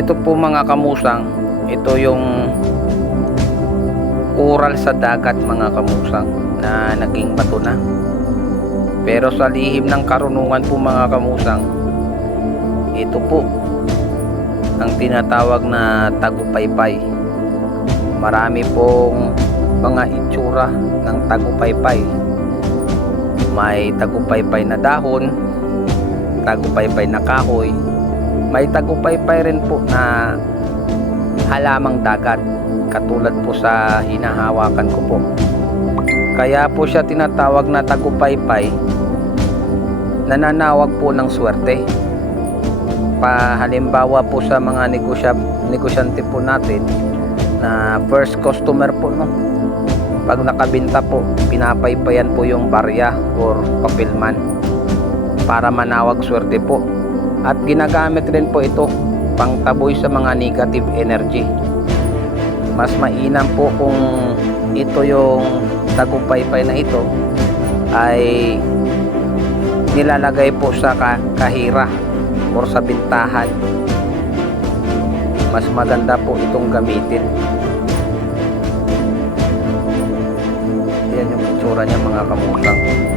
ito po mga kamusang ito yung ural sa dagat mga kamusang na naging bato na. Pero sa lihim ng karunungan po mga kamusang ito po ang tinatawag na tagupaypay. Marami pong mga itsura ng tagupaypay. May tagupaypay na dahon tagupaypay na kahoy may tagupaypay rin po na halamang dagat katulad po sa hinahawakan ko po. Kaya po siya tinatawag na tagupaypay. Nananawag po ng swerte. Pa halimbawa po sa mga negosya, negosyante po natin na first customer po no? Pag nakabinta po pinapaypayan po yung barya or papilman para manawag swerte po at ginagamit rin po ito pang taboy sa mga negative energy. Mas mainam po kung ito yung tagupaypay na ito ay nilalagay po sa ka- kahira or sa bintahan. Mas maganda po itong gamitin. Yan yung itsura niya mga kamusang